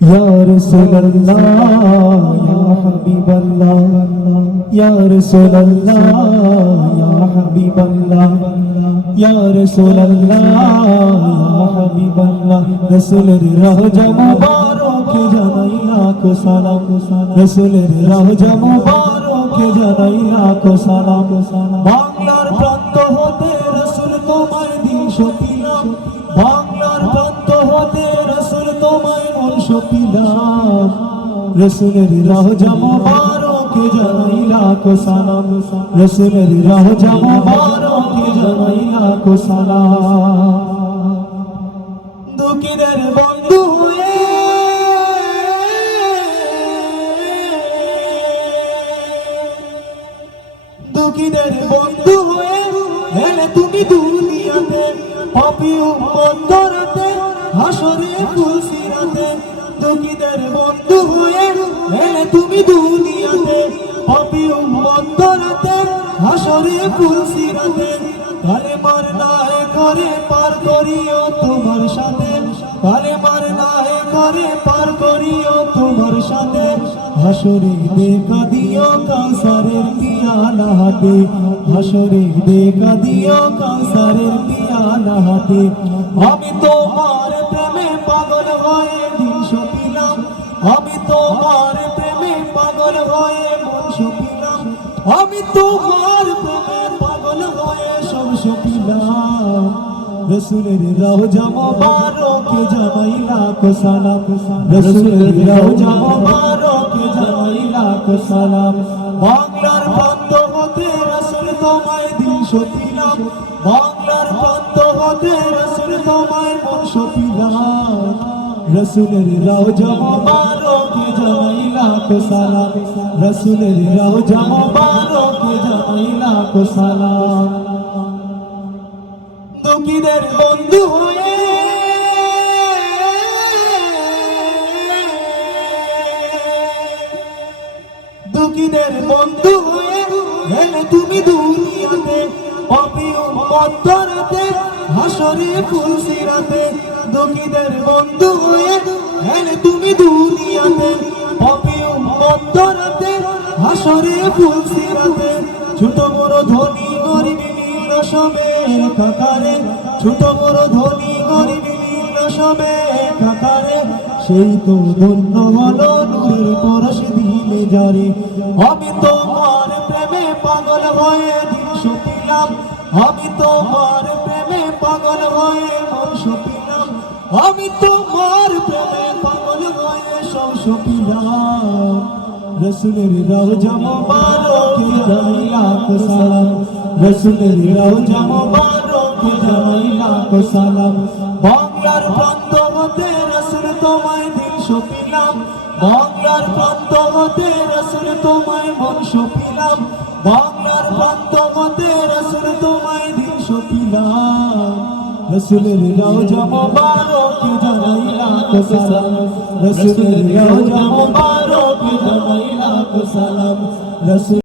या रसूल अल्लाह या हबीब अल्लाह या रसूल अल्लाह या हबीब अल्लाह या रसूल अल्लाह या हबीब अल्लाह रसूलेर रওজা মুবারকে জানাই লাখো সালাম রসুলের রওজা মুবারকে জানাই লাখো সালাম বাংলার প্রান্ত হতে রসুল তোমায় দিন সপিলাম বাংলার প্রান্ত হতে রসুল তোমায় মন সপিলাম রসুলের রওজা মুবারকে জানাই লাখো সালাম রসুলের রওজা মুবারকে জানাই লাখো সালাম দুঃখীদের বন্ধু হয়ে দুঃখীদের বন্ধু হয়ে এলে তুমি দুনিয়াতে পাপী উম্মত ধরাতে হাসরে ফুলসিরাতে দুঃখীদের বন্ধু হয়ে এলে তুমি দুনিয়াতে পাপী উম্মত ধরাতে হাসরে ফুলসিরাতে কালেমার নায়ে করে পার করিও তোমার সাথে কালেমার নায়ে করে পার করিও তোমার সাথে হাসরে দেখা দিও কাউসারের পিয়ালা হাতে হাসরে দেখা দিও কাউসারের পিয়ালা হাতে আমি তোমার প্রেমে পাগল হয়ে দিন সপিলাম আমি তোমার প্রেমে পাগল হয়ে মন সপিলাম আমি তোমার প্রেমে পাগল হয়ে সব সপিলাম রসুলের রওজা মুবারকে জানাই লাখো সালাম রসুলের রওজা মুবারকে জানাই লাখো সালাম বাংলার প্রান্ত হতে রসুল তোমায় দিন সপিলাম বাংলার প্রান্ত হতে রসুল তোমায় মন সপিলাম রসুলের রওজা মুবারকে জানাই লাখো সালাম রসুলের রওজা মুবারকে জানাই লাখো সালাম দুঃখীদের বন্ধু হয়ে দুঃখীদের বন্ধু হয়ে এলে তুমি দুনিয়াতে পাপী উম্মত ধরাতে হাসরে ফুলসিরাতে দুঃখীদের বন্ধু হয়ে এলে তুমি দুনিয়াতে পাপী উম্মত ধরাতে হাসরে ফুলসিরাতে ছোট বড় ধনী গরিব মিল সবে একাকারে ছোট বড় ধনী গরিব মিল সবে একাকারে সেই তো ধন্য হলো নূরের পরশ দিলে যারে আমি তোমার প্রেমে পাগল হয়ে দিন সপিলাম আমি তোমার প্রেমে পাগল হয়ে মন সপিলাম আমি তোমার প্রেমে পাগল হয়ে সব সপিলাম রসুলের রওজা মুবারকে জানাই লাখো সালাম রসুলের রওজা মুবারকে জানাই লাখো সালাম বাংলার প্রান্ত হতে রসুল তোমায় দিন সপিলাম বাংলার প্রান্ত হতে রসুল তোমায় মন সপিলাম বাংলার প্রান্ত হতে রসুল তোমায় দিন সপিলাম রসুলের রওজা মুবারকে জানাই লাখো সালাম রসুলের রওজা মুবারকে জানাই লাখো সালাম রসুল